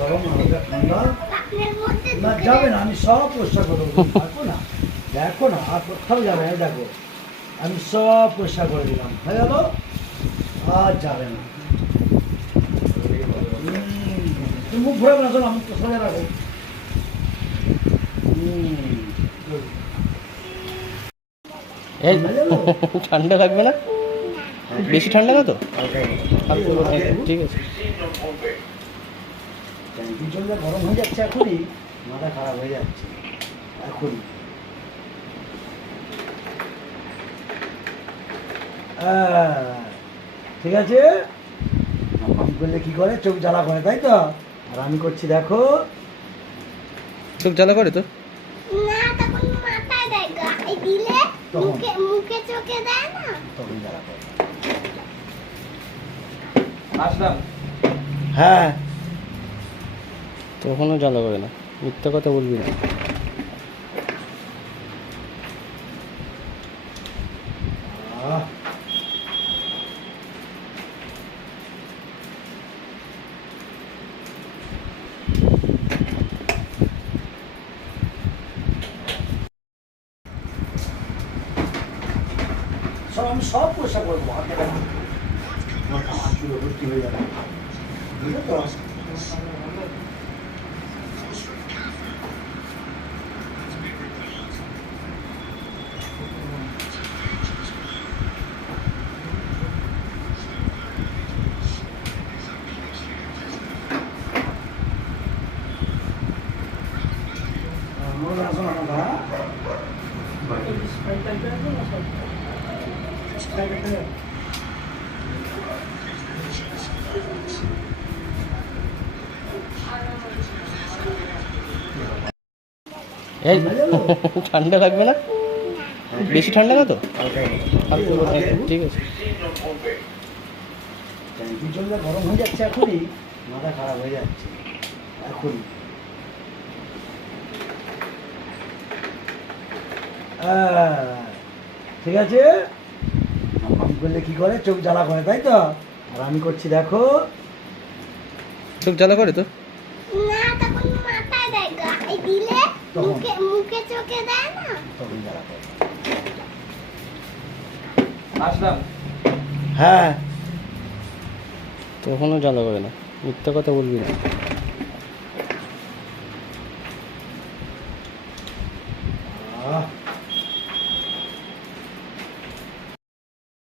গরম হালকা ঠান্ডা না যাবে না, আমি সব পরিষ্কার করে দেবো। দেখো না, দেখো না, আর কোথাও যাবে না। দেখো আমি সব পরিষ্কার করে দিলাম, হয়ে গেল, আর যাবে না। তুমি মুখ ঘুরাবে না, শোনো, আমি তো সোজা রাখো। এই ঠান্ডা লাগবে না, বেশি ঠান্ডা না তো? ঠিক আছে। জলটা গরম হয়ে যাচ্ছে এখনই, মাথা খারাপ হয়ে যাচ্ছে এখনই। ঠিক আছে, আমি করলে কি করে, চোখ জ্বালা করে, তাই তো? আর আমি করছি, দেখো। চোখ জ্বালা করে তো? না, তখন মাথায় দেয়, গায়ে দিলে মুখে মুখে চোখে দেয় না, তখন জ্বালা করে। আসলাম। হ্যাঁ, তখনও জ্বালা করে না, মিথ্যা কথা বলবি না। আহ, সব আমি সব পয়সা করবো, হাতে রাখবো। মাথা হাত চুলে ভর্তি হয়ে যাবে, বুঝলে তো? মনে আসো না দাদা। এই ঠান্ডা লাগবে না, বেশি ঠান্ডা না তো? ঠিক আছে। জলটা গরম হয়ে যাচ্ছে এখনই, মাথা খারাপ হয়ে যাচ্ছে এখনই। ঠিক আছে, আমি করলে কি করে, চোখ জ্বালা করে, তাই তো? আর আমি করছি, দেখো। চোখ জ্বালা করে তো? না, তখন মাথায় দেয়, গায়ে দিলে তখন? মুখে মুখে চোখে দেয় না, তখন জ্বালা করে। আসলাম। হ্যাঁ, তখনও জ্বালা করে না, মিথ্যা কথা বলবি না।